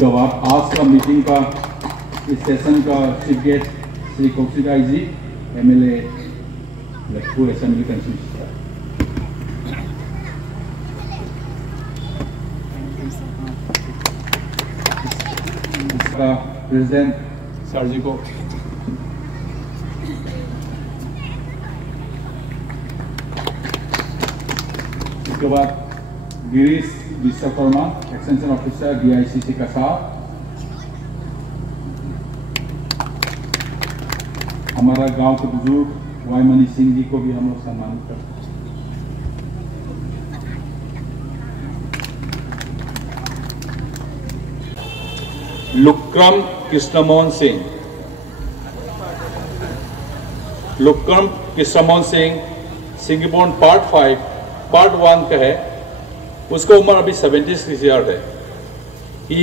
इसके बाद आज का मीटिंग का इस सेशन का chief guest Shri Kaushik Rai ji, MLA Lucknow assembly constituency का प्रेसिडेंट सर जी को, इसके बाद Girish Vishwakarma extension officer DICC का साथ, हमारा गांव के बुजुर्ग वाईमनी सिंह जी को भी हम लोग सम्मानित करते हैं। लुक्रम कृष्णमोहन सिंह, लुक्रम कृष्णमोहन सिंह सिंगबोर्न पार्ट 5 पार्ट 1 का है। उसका उम्र अभी 76 ईयर है। He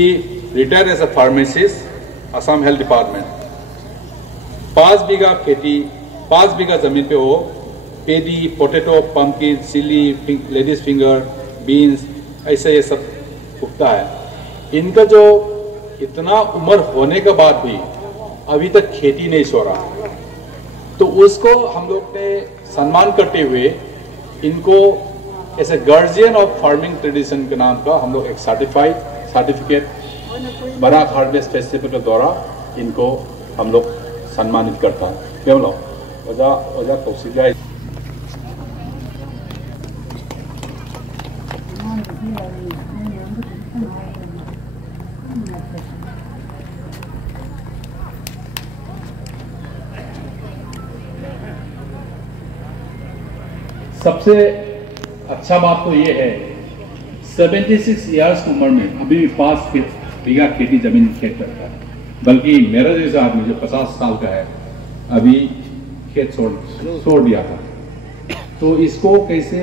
retired as a pharmacist Assam health department. 5 bigha खेती, 5 बीघा जमीन पे वो paddy, potato, pumpkin, chilli, ladies finger, beans ऐसे ये सब उगता है। इनका जो इतना उम्र होने के बाद भी अभी तक खेती नहीं छोड़ा, तो उसको हम लोग ने सम्मान करते हुए इनको ऐसे गार्जियन ऑफ फार्मिंग ट्रेडिशन के नाम का हम लोग एक सर्टिफिकेट बराक हार्वेस्ट फेस्टिवल के द्वारा इनको हम लोग सम्मानित करता है। केवल ओजा कौशिक राय सबसे अच्छा बात तो ये है 76 इयर्स की उम्र में अभी भी 5 बीघा खेती जमीन खेत करता है। बल्कि मेरा जैसा आदमी जो 50 साल का है अभी खेत छोड़ दिया था, तो इसको कैसे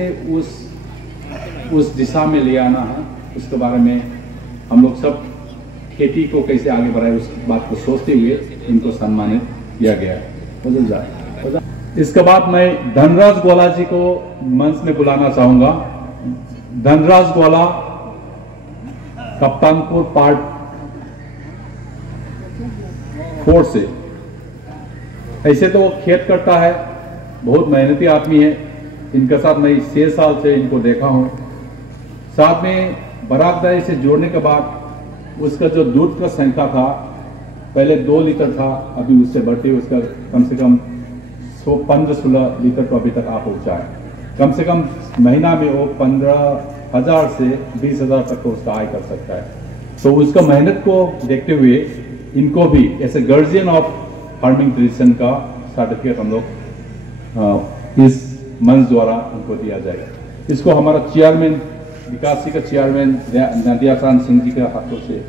उस दिशा में ले आना है, उसके बारे में हम लोग सब खेती को कैसे आगे बढ़ाए उस बात को सोचते हुए इनको सम्मानित किया गया है। इसके बाद मैं धनराज ग्वाला जी को मंच में बुलाना चाहूंगा। धनराज ग्वाला कप्तानपुर पार्ट 4 से। ऐसे तो वो खेत करता है, बहुत मेहनती आदमी है। इनके साथ मैं 6 साल से इनको देखा हूं। साथ में बराकदारी से जोड़ने के बाद उसका जो दूध का संख्या था पहले 2 लीटर था, अभी उससे बढ़ते उसका कम से कम 15-16 लीटर तो अभी तक आ पहुंचा है। कम से कम महीना में वो 15,000 से 20,000 तक तो उसका आय कर सकता है। तो उसका मेहनत को देखते हुए इनको भी ऐसे गार्जियन ऑफ फार्मिंग ट्रेडिशन का सर्टिफिकेट हम लोग इस मंच द्वारा उनको दिया जाएगा। इसको हमारा चेयरमैन विकास जी का चेयरमैन नदिया चांद सिंह जी के हाथों से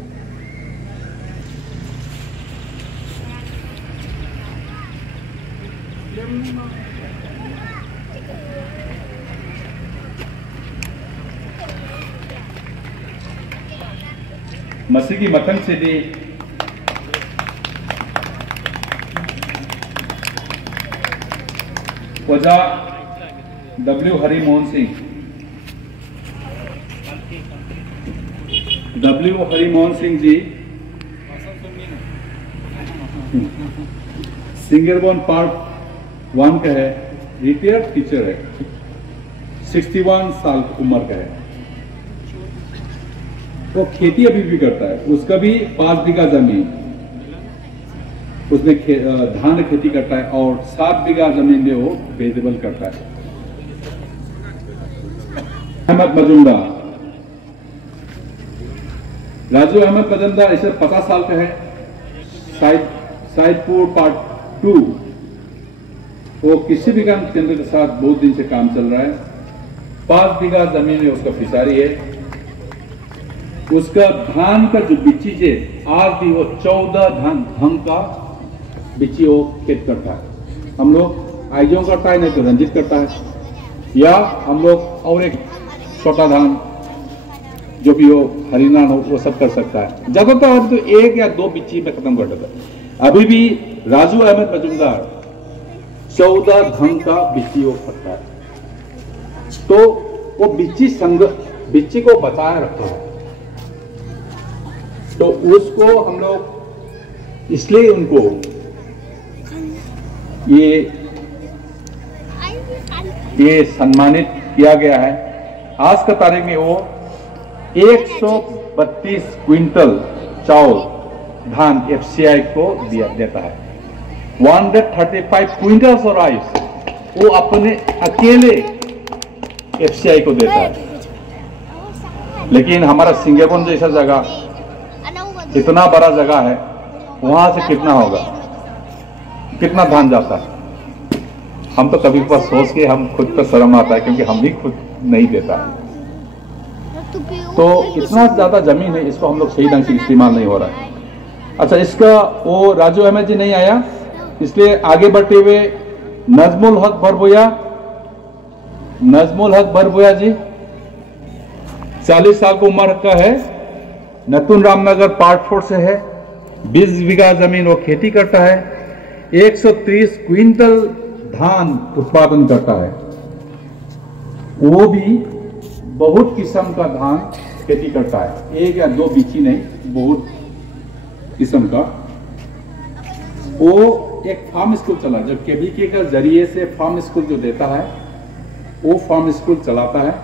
मसी की मथन से दी वजा W Harimohan Singh, W Harimohan Singh ji सिंगरबोन part 1 का है, रिटायर्ड टीचर है, 61 साल उम्र का है। वो खेती अभी भी करता है। उसका भी 5 बीघा जमीन, उसमें धान खेती करता है और 7 बीघा जमीन में वो वेजिटेबल करता है। अहमद मजुमदार, राजू अहमद मजुमदार इसे 50 साल का है, साइदपुर पार्ट 2। वो कृषि विज्ञान केंद्र के साथ बहुत दिन से काम चल रहा है। 5 बीघा जमीन में उसका फिशारी है। उसका धान का जो बिच्ची है आज भी वो 14 ढंग का बिच्ची वो खेत करता है। हम लोग आइजों करता है, नहीं तो रंजित करता है, या हम लोग और एक छोटा धान जो भी हो हरिनान हो वो सब कर सकता है। ज्यादातर तो 1 या 2 बिच्ची में खत्म कर देता है। अभी भी राजू अहमद मजुमदार 14 ढंग का बिच्ची वो करता है। तो वो बिच्ची को बचाए रखता है। तो उसको हम लोग इसलिए उनको ये सम्मानित किया गया है। आज का तारीख में वो 132 क्विंटल चावल धान एफसीआई को देता है। 135 क्विंटल राइस वो अपने अकेले एफसीआई को देता है। लेकिन हमारा सिंगेबोन जैसा जगह, इतना बड़ा जगह है, वहां से कितना होगा, कितना धान जाता है? हम तो कभी कभार सोच के हम खुद पर शर्म आता है, क्योंकि हम भी खुद नहीं देता है। तो इतना ज्यादा जमीन है, इसको हम लोग सही ढंग से इस्तेमाल नहीं हो रहा है। अच्छा, इसका वो राजू अहमद जी नहीं आया, इसलिए आगे बढ़ते हुए नजमुल हक बरबोया जी 40 साल की उम्र का है, नतुन रामनगर पार्ट 4 से है। 20 बीघा जमीन वो खेती करता है। 130 क्विंटल धान उत्पादन करता है। वो भी बहुत किस्म का धान खेती करता है, एक या दो बीची नहीं, बहुत किस्म का। वो एक फार्म स्कूल चला, जो केबीके का जरिए से फार्म स्कूल जो देता है, वो फार्म स्कूल चलाता है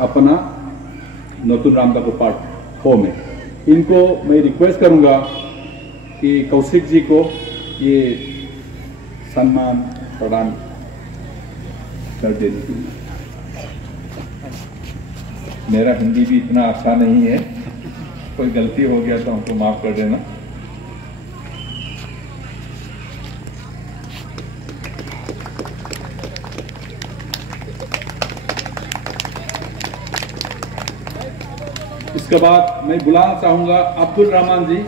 अपना नतुन रामनगर पार्ट 4 में। इनको मैं रिक्वेस्ट करूंगा कि कौशिक जी को ये सम्मान प्रदान कर देने के लिए। मेरा हिंदी भी इतना अच्छा नहीं है, कोई गलती हो गया तो हमको माफ कर देना। इसके बाद मैं बुलाना चाहूंगा अब्दुल रहमान जी।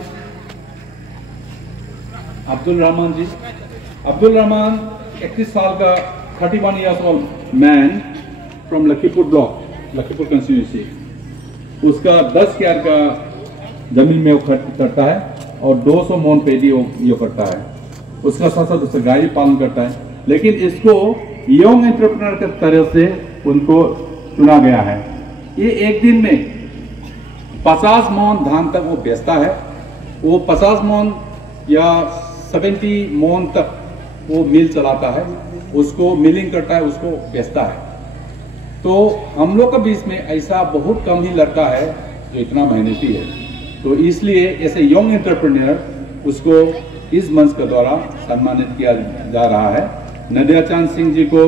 अब्दुल रहमान 31 साल का 31 years old man from Lakhipur block, Lakhipur constituency. उसका 10 क्यार का जमीन में वो खर्च करता है और 200 मोन पेडी वो करता है। उसका साथ साथ उसका गाय पालन करता है। लेकिन इसको यंग एंटरप्रेन्योर के तरह से उनको चुना गया है। ये एक दिन में 50 मोन धान तक वो बेचता है। वो 50 मोन या 70 मोन तक वो मिल चलाता है, उसको मिलिंग करता है, उसको बेचता है। तो हम लोग के बीच में ऐसा बहुत कम ही लड़का है जो इतना मेहनती है। तो इसलिए ऐसे यंग एंटरप्रेन्योर उसको इस मंच के द्वारा सम्मानित किया जा रहा है। नदिया चांद सिंह जी को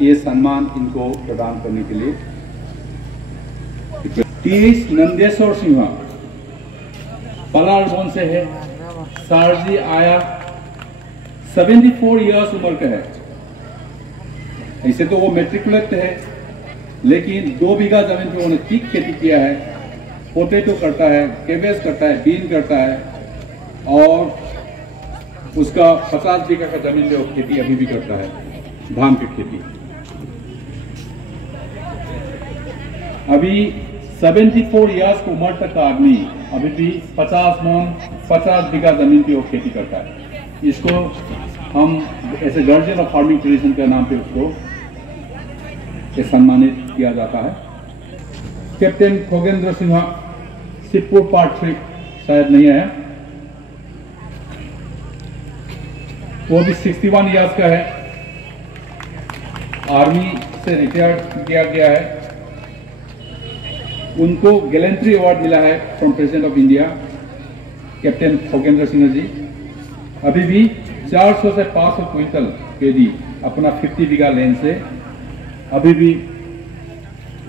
ये सम्मान इनको प्रदान करने के लिए तीस नंदेश्वर सिंह पलारबोन से है। सारजी आया 74 इयर्स उम्र का है। ऐसे तो वो मेट्रिकुलेट है, लेकिन 2 बीघा जमीन पे उन्होंने तीख खेती किया है। पोटैटो करता है, केबेज करता है, बीन करता है और उसका 50 बीघा का जमीन पे वो खेती अभी भी करता है, धान की खेती। अभी 74 इयर्स की उम्र तक का आदमी अभी भी 50 बीघा जमीन पे वो खेती करता है। इसको हम ऐसे गार्जियन ऑफ फार्मिंग ट्रेडिशन के नाम पे उसको सम्मानित किया जाता है। कैप्टन खोगेंद्र सिन्हा सिद्धपुर पार्ट 3 शायद नहीं आया, वो भी 61 इयर्स का है, आर्मी से रिटायर्ड किया गया है। उनको गैलेंट्री अवार्ड मिला है from president of India, captain Khogendra Sinha ji. अभी भी 400 से 500 क्विंटल पेडी अपना 50 बीघा लैंड से अभी भी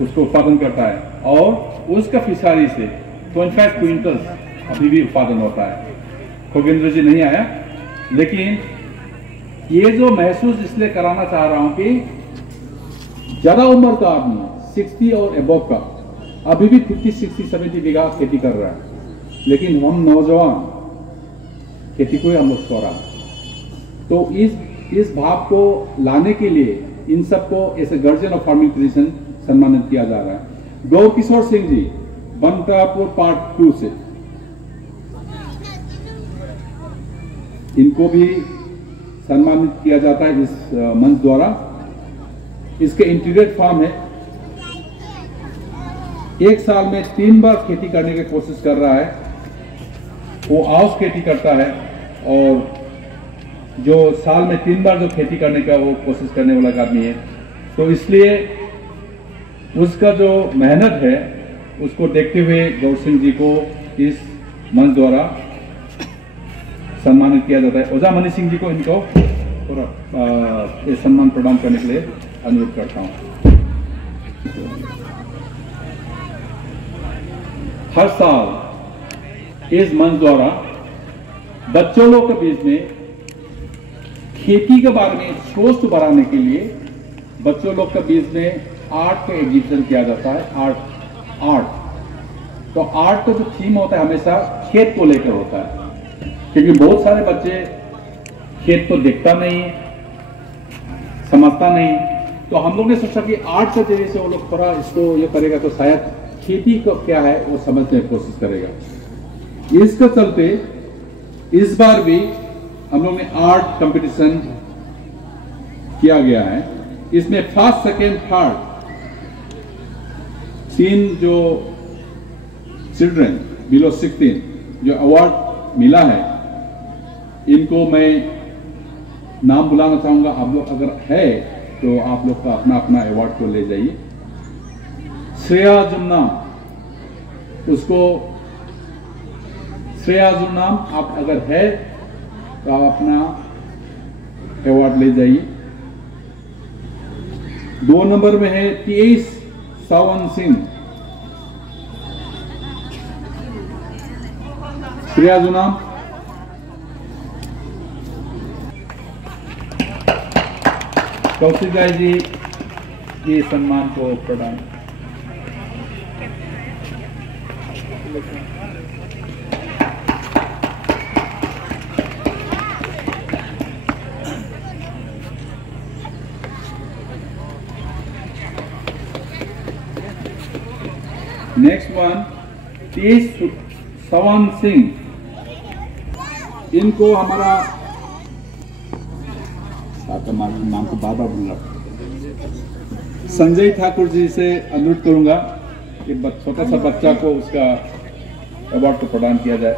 उसको उत्पादन करता है और उसका फिशारी से 25 क्विंटल अभी भी उत्पादन होता है। खोगेंद्र जी नहीं आया, लेकिन ये जो महसूस इसलिए कराना चाह रहा हूं कि ज्यादा उम्र का आदमी 60 और एबव का अभी भी 50, 60, 70 बीघा खेती कर रहा है, लेकिन हम नौजवान खेती को हम लोग छोड़ा। तो इस भाव को लाने के लिए इन सबको ऐसे गार्जियन ऑफ फार्मिंग ट्रेडिशन सम्मानित किया जा रहा है। गौर किशोर सिंह जी बनकापुर पार्ट 2 से, इनको भी सम्मानित किया जाता है इस मंच द्वारा। इसके इंटीग्रेट फार्म है, एक साल में 3 बार खेती करने की कोशिश कर रहा है। वो आउस खेती करता है और जो साल में 3 बार जो खेती करने का वो कोशिश करने वाला आदमी है। तो इसलिए उसका जो मेहनत है उसको देखते हुए गौर सिंह जी को इस मंच द्वारा सम्मानित किया जाता है। ओझा मनी सिंह जी को इनको ये सम्मान प्रदान करने के लिए अनुरोध करता हूँ। हर साल इस मंच द्वारा बच्चों लोग के बीच में खेती के बारे में सोच बढ़ाने के लिए बच्चों लोग के बीच में आर्ट का एग्जीबिशन किया जाता है। आर्ट तो आर्ट का जो थीम होता है हमेशा खेत को लेकर होता है, क्योंकि बहुत सारे बच्चे खेत को देखता नहीं, समझता नहीं। तो हम लोग ने सोचा कि आर्ट के जरिए से वो लोग थोड़ा इसको ये करेगा तो शायद खेती को क्या है वो समझने की कोशिश करेगा। इसके चलते इस बार भी हम लोग ने आर्ट कंपटीशन किया गया है। इसमें फर्स्ट, सेकेंड, थर्ड 3 जो चिल्ड्रन बिलो 16 जो अवार्ड मिला है, इनको मैं नाम बुलाना चाहूंगा। आप लोग अगर है तो आप लोग का अपना अपना अवार्ड को ले जाइए। श्रेया जुन्नाम, उसको श्रेया जुन्नाम आप अगर है तो आप अपना अवार्ड ले जाइए। 2 नंबर में है तेईस सावन सिंह। श्रेया जुन्नाम। कौशिक राय जी ये सम्मान को प्रदान। नेक्स्ट वन तेईस सवन सिंह, इनको हमारा नाम को बार बार भूल रहा, संजय ठाकुर जी से अनुरोध करूंगा कि छोटा सा बच्चा को उसका अवार्ड को प्रदान किया जाए।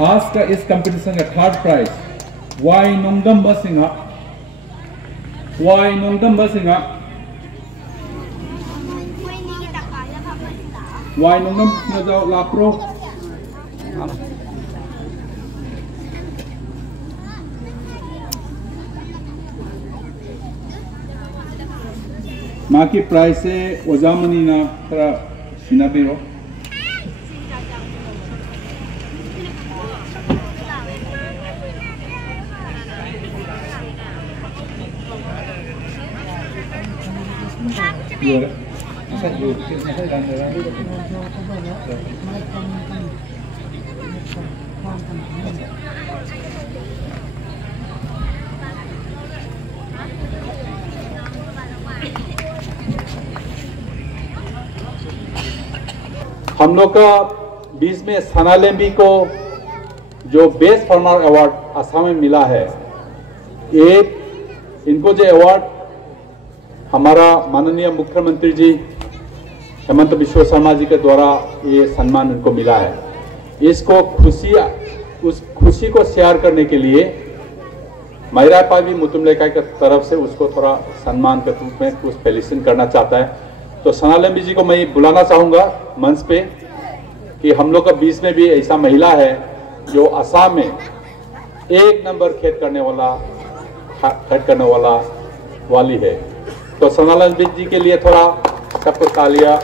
आज का इस कंपटीशन का third prize Y Nongdam Basinga. Y Nongdam Basinga, Y Nongdam न जाओ लाप्रो। माँ की प्राइज से ओजामनी ना थोड़ा सीना पे हो। हम लोग का बीच में सनालेम्बी को जो बेस्ट फार्मर अवार्ड असम में मिला है, इनको जो अवार्ड हमारा माननीय मुख्यमंत्री जी हेमंत बिश्व शर्मा जी के द्वारा ये सम्मान उनको मिला है। इसको उस खुशी को शेयर करने के लिए मैरा पावी मुतुमलेका की तरफ से उसको थोड़ा सम्मान के रूप में कुछ सेलिब्रेशन करना चाहता है। तो सनालेम्बी जी को मैं बुलाना चाहूँगा मंच पे कि हम लोग का बीच में भी ऐसा महिला है जो असम में 1 नंबर खेत करने वाला वाली है। तो सनालेम्बी जी के लिए थोड़ा सबको तालियां।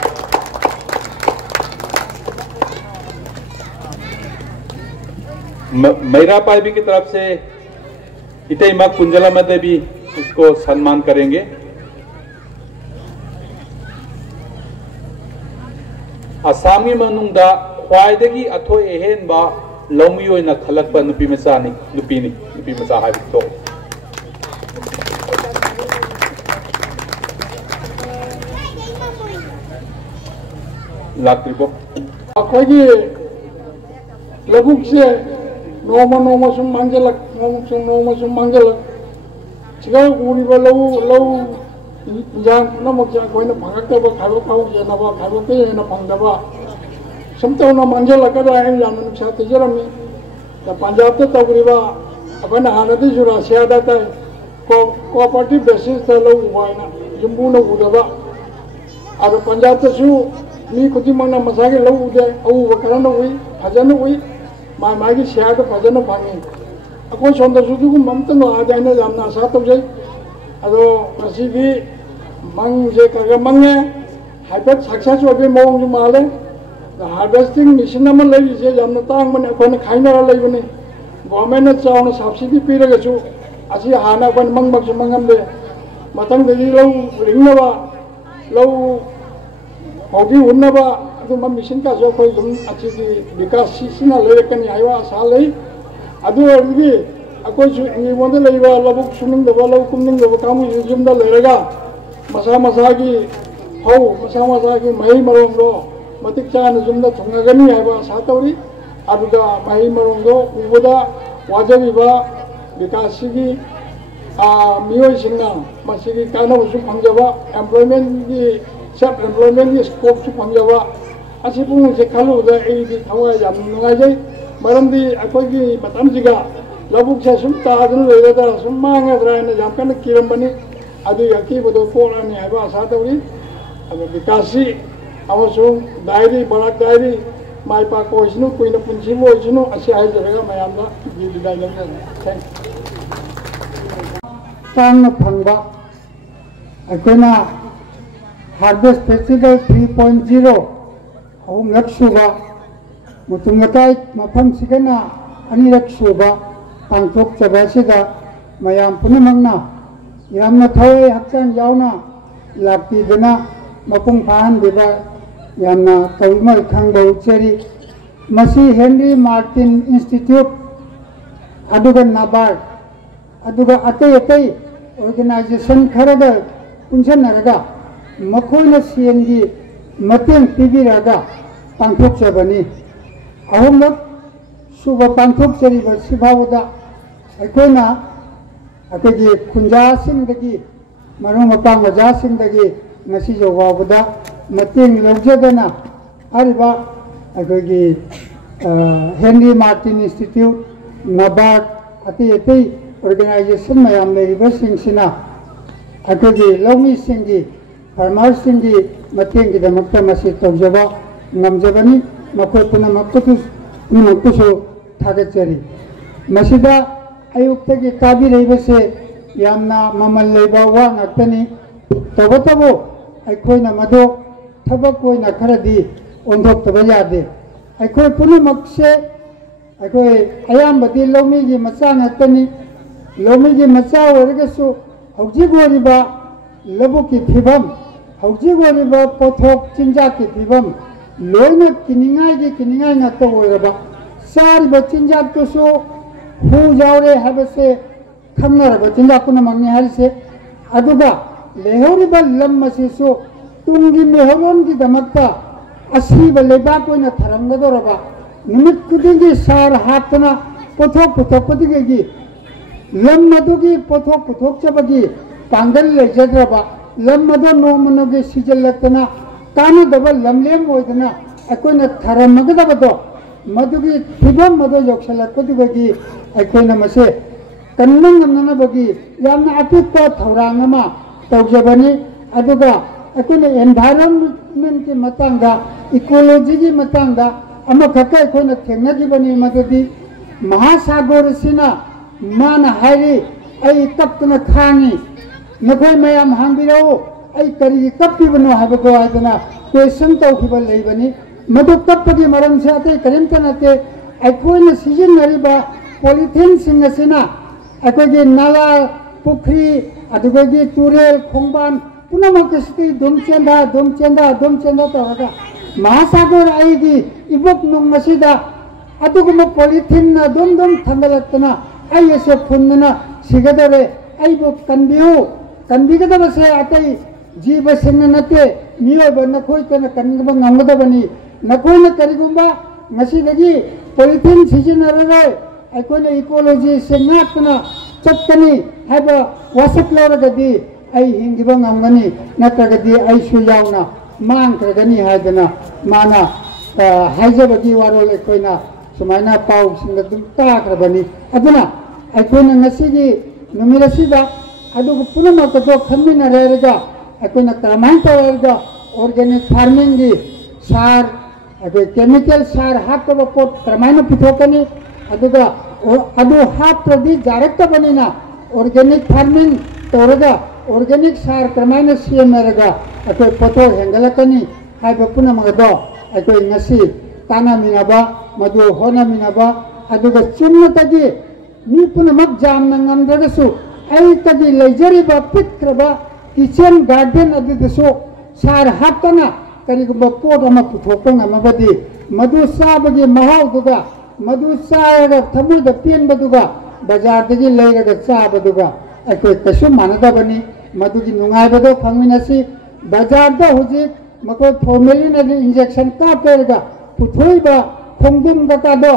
मैरा पाइबी की तरफ से इतेमा कुंजला मध्य भी उसको सम्मान करेंगे। आसामी मनुंगदा ख्वाइदगी अथो एहेनबा लौमी ओइना खलकबा नुपी मचा है तो लाक्रिबो अखोगी लबुक से नोमा नोमा सुम मांगजलक नोमा सुम मांगजलक सिगाव उरिबा लौ इंजांग पुनमक जा कोइना फंगक्तबा खाइबो खाउ जेनबा खाइबो पे हेना फंगदबा समतौना मांगजलकदा है यामन नुक्सा तेजरमी दा पंजाब ते तगरिबा अबन हानदी जुरा सियादा ता कोऑपरेटिव बेसिस ता लौ उबाइना जुम्बुना उदबा अब पंजाब तसु मी खुदिमंगना मसागे लौ उदे औ वकरन उई फजन उई मागी सियादा फजन फांगी अको सोंदसु दुगु ममतनो आजाइना यामना आशा तौजै अदो मसीगी मंगजे कगा मंगे हाइपेट सक्सेस ओबे मोंग माले हार्वेस्टिंग मशीन अमा लैसे यामना तांगमने अखोने खाइनरा लैबने गवर्नमेंट चावना सब्सिडी पीरगसु असी हाना अखोने मंगमक्सु मंगमदे मतंगदि लौ रिंगनबा लौ हौगी उन्नबा अदुमा मशीन का जो कोई दुम अच्छी विकास सिना लेकनी आइवा आशा लै अदु अरगी अकोई इंगोंद लैबा लबुक सुनिंगदबा लौ कुमनिंगदबा कामु जुमदा लेरगा मसा मसागी हौ मसा मसागी मही मरोंगदो मतिक चान जुमदा थुंगगनी आइवा आशा तौरी अदुगा मही मरोंगदो उबदा वाजबिबा विकासगी मियोय सिंगा मसिगी कानबसु फंगजबा एम्प्लॉयमेंट की सेल्फ एम्प्लॉयमेंट की स्कोप सु फंगजबा असी पुंगसे खालुदा एदी थवाय याम नुंगाइजै मरमदी अखोगी मतमजिगा लबुक से सुम तादन लेदा सुम मांगद्रायना याम कन किरमबनी अदु यकीबदो कोरानी आइबा आशा तौरी अदु विकासी अमसुंग दायरी बराक दायरी माइ पाक ओइसनु कुइना पुंसिबो ओइसनु असी हाइजरगा मयामदा बिदाय लंगन थैंक तांग फंगबा अखोना हार्वेस्ट फेस्टिवल 3.0 अहम लक्षुबा मुतुंगताई मफम सिगना अनि लक्षुबा पांथोक चबासिदा मयाम पुनमंगना यामना थोय हक्चान यावना लापीदना मपुंग फाहन देबा यामना तविमल खंगबो चेरी मसी हेनरी मार्टिन इंस्टीट्यूट अदुगा नाबार्ड अदुगा अतई ऑर्गेनाइजेशन खरदा पुंसनरगा मखोइना सीएनगी मतेंग पीबिरगा पांथोकचबनी अहुमक सुब पांथोकचरिबा सिभावदा अखोइना अखोगी खुंजासिंगदगी मरुम मपांग मजासिंगदगी ngasi jawabda mating lawjadana ariba agogi Henry Martin Institute NABARD ati organization mayam leriba singsina agogi lawmi singi farmers singi mating gidamakta masi tawjaba ngamjabani makoi punamakkusu thagachari masida ayuktagi kabi reibase yamna mamal leiba wa ngaktani tabo अखोना मदो थबक Koyna खरदी ओंधोक्तबा यादे अखोय पुनमक्से अखोय अयामबदी लौमीगी मचा नतनी लौमीगी मचा ओरगसु हौजिगोरिबा लबुकी फिबम हौजिगोरिबा पोथोक चिंजाकी फिबम लोइना किनिंगाई नत ओरबा सारिबा चिंजाकसु who Jaware हबसे खंगरबा चिंजाकुना मंगनी हरिसे अदुगा लेहौरिबा lump मसिसु Tungi मेहरोन की दमकता असीब लेबा कोइना थरंगदोरबा निमित कुदिंगी सार हातना पोथोक lump मदुगी पोथोक चबगी Pongal लेजद्रबा lump मदो नोमनोगे सिजलतना काना दबल लमलेम ओइदना अकोइना थरमगदबदो मदुगी फिबम मदो योक्सलकदुगी अकोइना मसे कन्नंगमनबगी यामना अपिक थौरांगमा तौजबनी अदुगा अकोने एनवायरनमेंट के मतंगा इकोलॉजी की मतंगा अमा खक्का अकोने थेंगगिबनी मदुदी महासागर सिना मान हाइरी आई कप्तना खांगी नखोय मयाम हांबिरो आई करी कप्पिबनो हाबगो आदना क्वेश्चन तौखिबा लेबनी मदु कप्पगी मरम से अते करिमता नते अकोने सिजनरिबा पॉलिथीन सिंगसिना अकोगे नाला पुखरी अदुगोगी तुरेल खोंबान पुनमकस्ती दुमचेंदा तोरगा महासागर आईगी इबुक नुंगमसिदा अदुगुम पॉलिथीन ना दुम थंगलतना आइसे फुन्नना सिगदरे आइबु कन्बिगदबसे अतई जीव सिंह नते मियोब नखोय कन कनगब ngangदबनी नखोयना करिगुंबा ngasi polythene sizinarare aikoina ecology se ngakna chatkani haiba wasap loragadi ai hingiba ngamgani natragadi ai su yauna mangkragani haidana mana haijabagi warol aikoina sumaina pau singa dum takrabani aduna aikoina ngasigi numirasida adugu punama ko khamina rega aikoina karamai tawalga organic farming gi sar adu chemical sar haptaba pot karamai puthokani aduga adu haptadi jarakta banina organic farming tawraga organic sar karamai siemaraga akoi poto hengalakani haiba punama do akoi ngasi tana minaba madu hona minaba aduga chumnatagi mi punamak jamna ngamdragasu ai tagi leijariba pikraba kitchen garden adudasu sar haptana karigumba pot ama puthokang amabadi madu sabagi mahauduga madu sayaga thamuda penbaduga bazar dagi leiraga chabaduga akoi kasu manadabani madugi nungaibado phangminasi bazar da huji mako formalin adi injection ka perga puthoiba khongdum gata do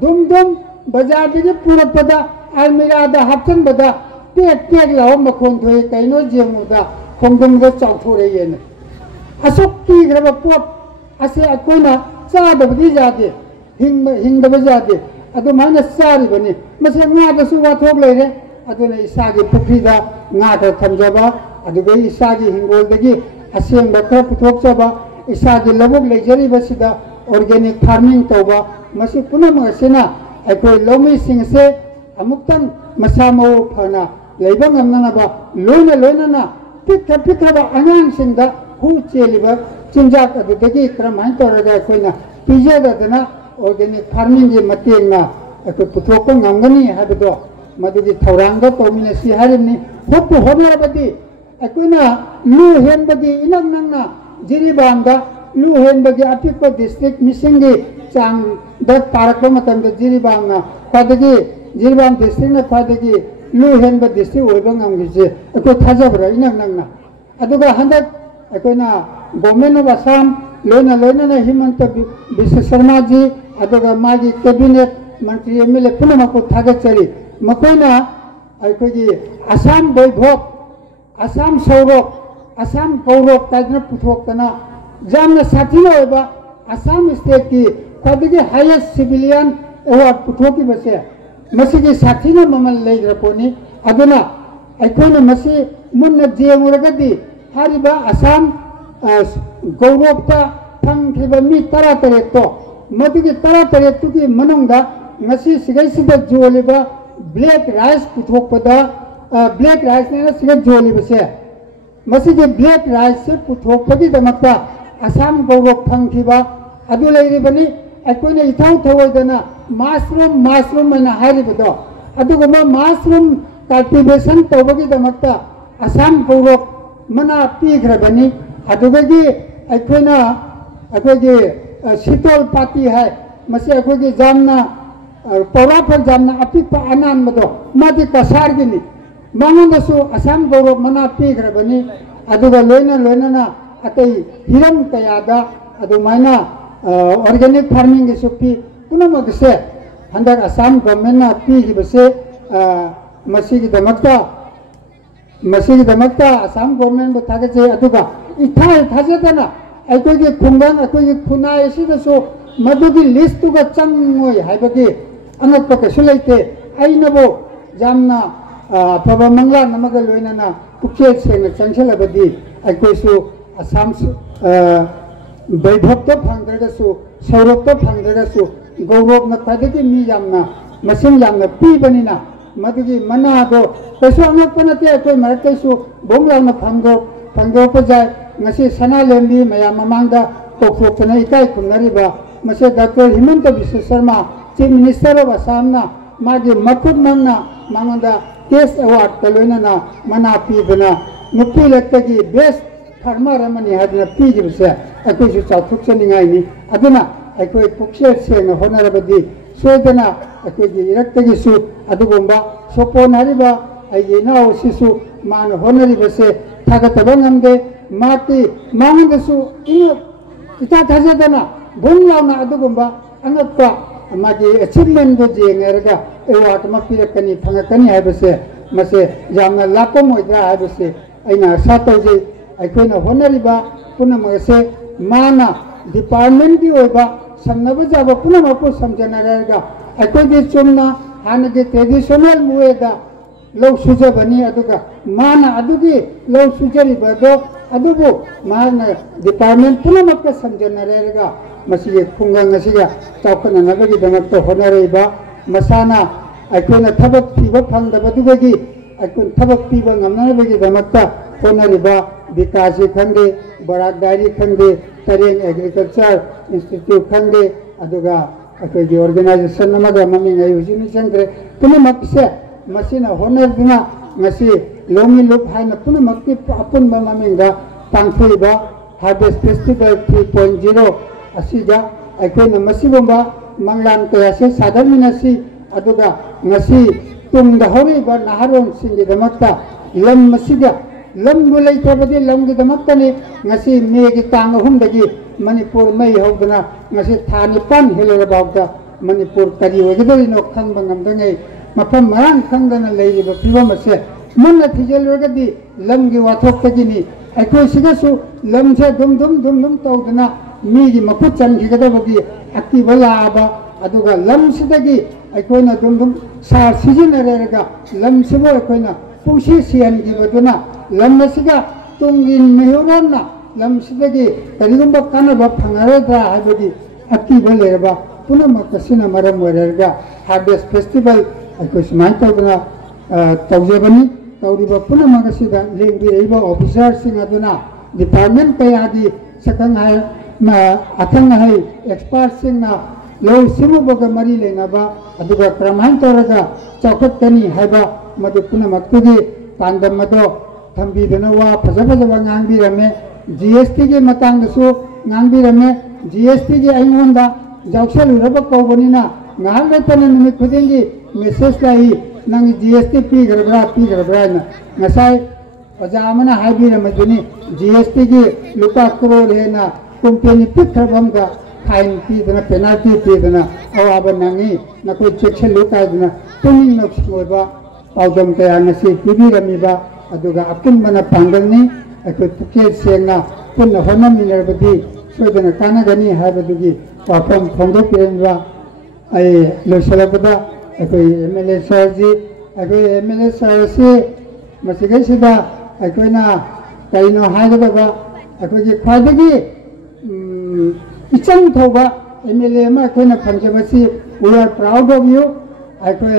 dum bazar dagi purapada almira da hapchan bada tek law makhon thoi kaino jemuda khongdum ga chawthore yen asok ki graba pot ase akoina chadabdi jade hingdaba jade adu mana sari bani mase nga da su wa thok leire aduna isagi pukrida nga da thamjaba aduga isagi hingol dagi asem bakra puthok chaba isagi labuk leijari basida organic farming tawba masi punama asena akoi lomi singse amuktan masamo phana leiba ngamna ba loina na pikra ba anang singda hu cheliba chinjak adudagi kramai toraga koina pijada dana organic farming gi matengna akoi puthok ko ngamgani habdo madugi thauranga tawmina si harimni hoppu honarabadi akoina lu henbagi inang nangna jiribanga lu henbagi apikko district misingi chang da tarakma matamda jiribanga padagi jiribang district na padagi lu henba district oibang amgije ako thajabra inang nangna aduga handak akoina government of Assam loina na Himanta Biswa Sharma ji aduga magi cabinet mantri MLA punama ko thagachari makoina aikogi Assam Boybhop Assam Saurok Assam Kaurok tajna puthokana jamna sathina oba Assam state ki kwadigi highest civilian award puthoki base masigi sathina mamal leiraponi aduna aikoina masi munna jemuragadi hariba Assam Gaurokta thangkhiba mi tara tarekto madugi tara tarektu ki manungda ngasi sigaisida joliba black rice puthokpada black rice ne siga joliba se masigi black rice se puthokpagi damakta Assam Gaurok thangkhiba adu leiribani akoina ithau thawoidana mushroom na haribado aduguma mushroom cultivation tawbagi damakta Assam Gaurok mana pigrabani adugagi akoina akogi sitol party hai masi akogi jamna pora par jamna apikpa anan mado madi kasar gini mangandasu Assam Gaurok mana pigrabani aduga loina na atai hiram kayada adu maina organic farming ge supi punama gse handak Assam government na pi gi base masigi damakta Assam government bo thagaje aduga ithai thajadana aikogi khungang aikogi khunai sidasu madugi list tu ga changoi haibagi angak pa kasulaite ainabo jamna phaba mangla namaga loina na pukche sena changselabadi aikoisu Assam Boybhop to phangdragasu Saurok to phangdragasu Gaurok na kwadagi mi jamna masing jamna pi banina madugi mana do kaso angak panate akoi marakaisu bongla na phangdo pajai ngasi sana lembi maya mamangda tokthokna ikai khunariba mase Dr. Himanta Biswa Sharma Chief Minister of Assam na magi makhut mangna manganda case award taloina na mana pi bana nupi lattagi best farmer amani hadna pi jibse akoi su chathukchani ngai ni aduna akoi puksher sena honarabadi soidana akoi gi raktagi su adugomba soponariba ayina sisu man honaribase thagatabangam mati mangandasu ina ita thajadana bonlauna adugomba angakpa amagi achievement do jengerga award ma pirakani phangakani haibase mase yamna lapamoidra haibase aina satoje aikoina honariba punamase mana department ki oiba samnaba jaba punamapu samjanaraga aikoge chumna hanage traditional mueda low sujabani aduga mana adugi low sujari bado adubu mana department punamaka samjanaraga masige khungang asiga chawkana nabagi damakto honareba masana aikoina thabak piba phangdabadugagi aikon thabak piba ngamnabagi damakta honariba vikasi khangde barak dairi khangde tareng agriculture institute khangde aduga aikogi organization namaga maming ayusini sangre punamakse masina honarduna ngasi longi loop haina punamakti apunba maminga pangthuiba harvest festival 3.0 asiga aikoina masibomba manglan kayase sadarminasi aduga ngasi tungda horiba naharon singi damakta lam masiga lam gulai tabadi lam gi damaktani ngasi megi tang ahumdagi manipur mai hawdana ngasi thani pan helera bawda manipur kari wagidari no khangba ngamdangai mafam marang khangdana leiba pibam ase manna thijelragadi lam gi wathoktagini aikoi sigasu lam se dum tawdana migi makut changigadabagi akiba laaba aduga lam sidagi aikoina dum sar sijinarega lam sibo aikoina pungsi sian gibaduna lam nasiga tungin mehurana lam sidagi karigumba kanaba phangaradra habadi akiba lerba punamakasina maram werega harvest festival aikoi smai tawdana tawjebani tawriba punamakasida lengbi reiba officer sing aduna department kayadi sakang hai athang hai expert sing na low simubaga mari lenaba aduga kramain toraga chakotani haiba madu punamaktugi pandam mado thambidana wa phajabajaba ngangbirame GST ge matang dasu ngangbirame GST ge aingonda jawsaluraba kawbanina ngalretana numi khudingi message lai nang GST pi garabra na ngasai ojamana haibiramajuni GST ge lupa crore hena company pithabamga fine pidana penalty pidana awaba nangi nakoi section lukaidana tuning noksingoba paudam kaya ngasi pibiramiba aduga apunbana pangalni akoi puke sengna punna honaminerbadi soidana kanagani habadugi wafam phongdopirenba ai losalabada akoi MLA sarji akoi MLA sarsi masigaisida akoina kaino haidaba akogi khwadagi इचंग थोबा MLA में कोई न पंचमसी we are proud of you आइकोई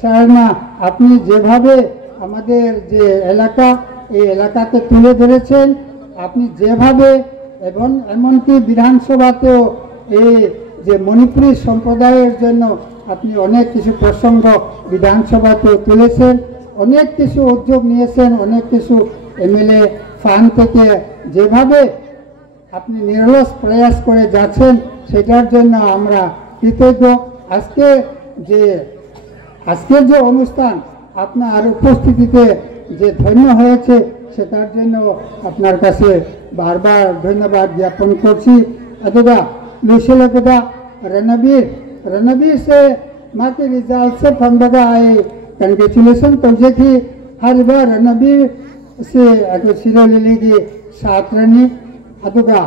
Sarna अपनी जेभावे हमारे जे इलाका ये इलाका के तुले धरे चें अपनी जेभावे एवं एमन की विधानसभा तो ये जे मणिपुरी संप्रदाय जन्नो अपनी अनेक किसी प्रसंग विधानसभा तो तुले चें अनेक किसी उद्योग निये चें अनेक किसी MLA फांड के जेभावे अपनी निरलस प्रयास करे जाच्छेन सेटार जन्य आमरा कृतज्ञ आजके जो अनुष्ठान आपनार उपस्थितिते जे धन्य हयेछे सेटार जन्य आपनार काछे बार बार धन्यवाद ज्ञापन करछि अथवा लुसेलकदा रणबीर से माके रिजल्ट से फंबगा आए कंग्रेचुलेशन तौजेखि हरिबा रणबीर से अगो सिरोलिली की छात्रनी अदुगा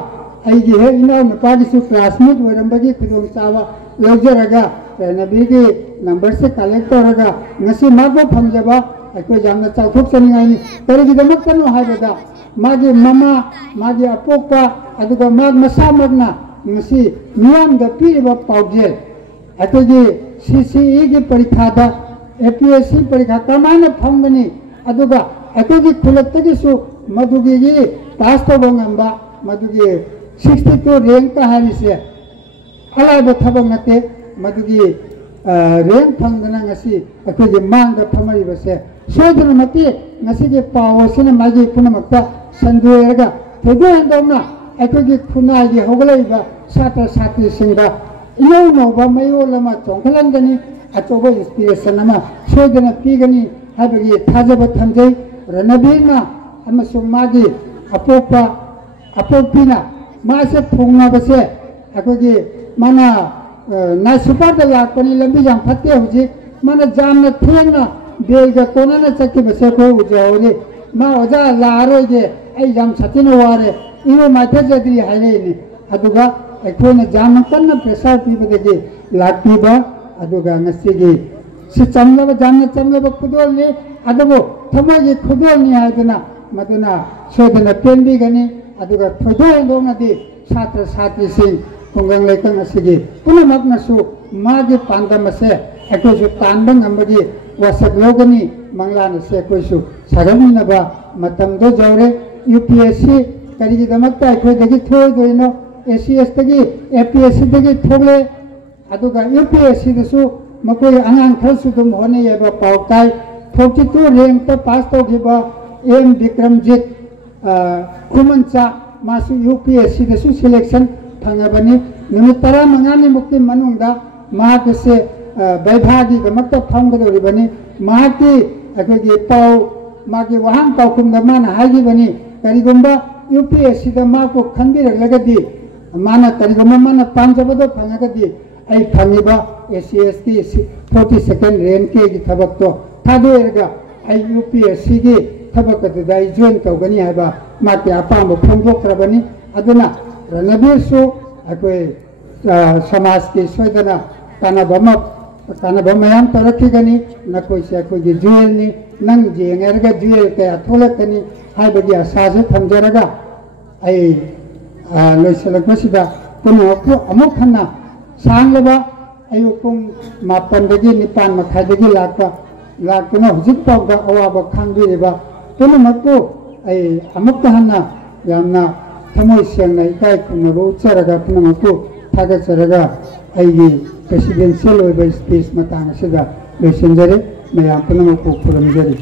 आइगी है इनो नपागिसु क्लासमेट वरंबगी खुदों चावा लौजरगा रणबीर की नंबर से कलेक्ट करगा ngasi मागो फंगजबा अको जामना चाउथोक सनिगाइनि तरिगी दमकनो हाइबदा मागी ममा मागी अपोकपा अदुगा माग मसामगना ngasi मियाम द पीरिबा पाउजेल अतोगी CCE की परीक्षा दा APSC परीक्षा कमाने फंगनी अदुगा अतोगी खुलत्तगिसु मधुगी पास तो बंगंबा मधुगी 62 रैंक का हारिसे अलाइब थबंग नते मधुगी रैंक फंगना ngasi अकोगी मांग द फमरी बसे सोदन मते ngasi के पावसिन मागी पुनमक्ता संदुएगा थेदो हंदोना अकोगी खुनागी होगलाइबा छात्र छात्री सिंगा इनो नोबा मयो लमा चोंखलंगनी अचोबो इंस्पिरेशन नमा सोदन पीगनी हाबगी थाजब थंजै रणबीरना अमसुंग मागी अपोपीना मासे फुंगनाबसे अकोगी माना ना सुपर लापनी लंबी जाम फते हुजी माने जाम न थेंगा बेल का कोना न चक्की बसे को उजाओरे मा ओजा लारो जे आई जाम छतिन वारे इवो माथे जदी हाइले ने अदुगा अखोने जाम कन्न pressure पीबदगी लाक्तीबा अदुगा ngasiगी si chamlaba jamna chamlaba khudolni adugo thamagi khudolni haiduna maduna sodana pendi gani aduga thodoi dongadi chhatra chhatri sing khongang lekang asigi punamaknasu magi pandamase akosu tanbang ambagi wasak logani manglana se akosu sagamina ba matamdo jawre UPSC karigi damakta akoi dagi thoi doino ACS dagi APSC dagi thogle aduga UPSC dasu मकोई अंगान खरसु तुम होने ये बा पावताई 42 rank तो पास तो गिबा M Vikramjit कुमंचा मासु UPSC दसु selection फंगबनी निमितरा मंगानी मुक्ति मनुंगा महाके से वैभागी गमत फंगदोरिबनी महाकी अखोगी पाव माकी वहां पावकुम दमान हागिबनी करिगुंबा UPSC द माको खंबिरगलगदी माना करिगुंबा माना पांचबदो फंगगदी आई फंगिबा ACS की 42nd रैंक के थबक तो थादोरगा आई UPSC की थबक दाई जोइन तौगनी हाबा माके अपाम फोंदोक्रबनी अदुना रणबीरसु अकोय समाज की सोदना तानाबमयाम तरखिगनी नकोय से अकोय की जुएलनी नंग जेंगरगा जुएल के अथोलकनी हाबगी आसाजे थमजरगा आई लोइसलकसिदा पुनो अमुक खन्ना सांगलबा अयुकुम मापनदगी निपान मखादगी लाकना हुजिक पावगा अवाबा खांगिरिबा पुनमक्को आई अमुक हन्ना यामना थमोय सेंगना इकाय खुनबो उच्चरगा पुनमक्को थागचरगा आईगी प्रेसिडेंशियल ओइबा स्पीच मतांग सिदा लोइसनजरे मयाम पुनमक्को खुलमजरी